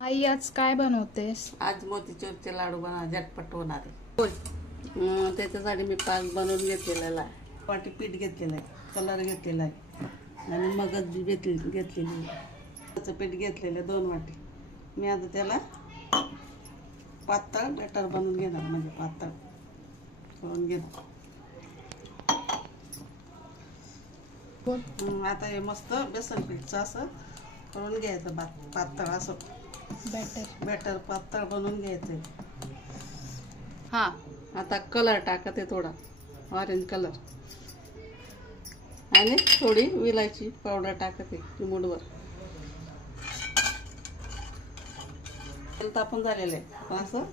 आई आज काय बनवतेस? आज मोतीचूरचे लाडू बनवा, झटपट होणार आहे. त्याच्यासाठी मी पाक बनवून घेतलेला आहे. वाटी पीठ घेतलेलं आहे, कलर घेतलेला आहे आणि मगज बी घेतलेली आहे. पीठ घेतलेलं 2 वाटी. मी आता त्याला पातळ बॅटर बनवून घेणार, म्हणजे पातळ करून घेणार. आता हे मस्त बेसन पीठचं असं करून घ्यायचं, पातळ असं बॅटर पातळ बनवून घ्यायचं. हा, आता कलर टाकते, थोडा ऑरेंज कलर आणि थोडी विलायची पावडर टाकते चिमूटभर. तेल तापून झालेलं आहे, असं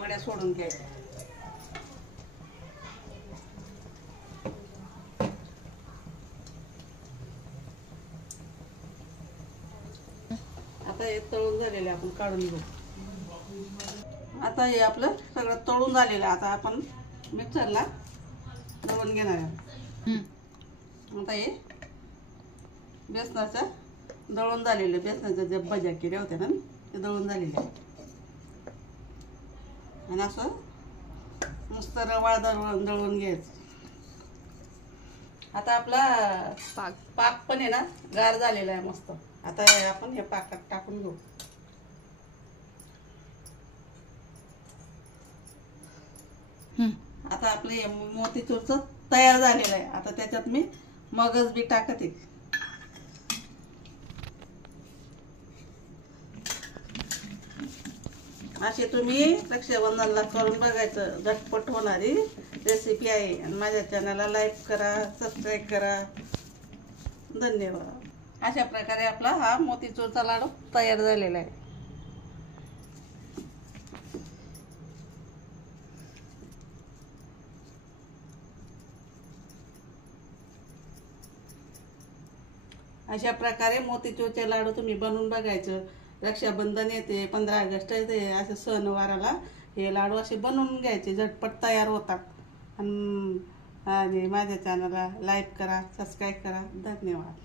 वड्या सोडून घ्यायच्या. आता हे तळून झालेले आपण काढून घेऊ. आता हे आपलं सगळं तळून झालेलं आहे. आता आपण मिक्सरला दळून घेणार आहे. आता हे बेसनाचं दळून झालेलं, बेसनाच्या जे भज्या केल्या होत्या ना ते दळून झालेले आहे. आणि असं मस्त रवाळ दळून घ्यायचं. आता आपला पाक पण आहे ना गार झालेला आहे मस्त. आता आपण हे पाकात टाकून घेऊ. आता आपलं हे मोतीचूरचं तयार झालेलं आहे. आता त्याच्यात मी मगज बी टाकते. अशी तुम्ही रक्षाबंधनला करून बघायचं, झटपट होणारी रेसिपी आहे. आणि माझ्या चॅनलला लाईक करा, सबस्क्राईब करा. धन्यवाद. अशा प्रकारे आपला हा मोतीचूरचा लाडू तयार झालेला आहे. अशा प्रकारे मोतीचूरचे लाडू तुम्ही बनवून बघायचं. रक्षाबंधन येते, 15 ऑगस्ट येते, असे सणवाराला हे लाडू असे बनवून घ्यायचे, झटपट तयार होतात. आणि माझ्या चॅनलला लाईक करा, सबस्क्राईब करा. धन्यवाद.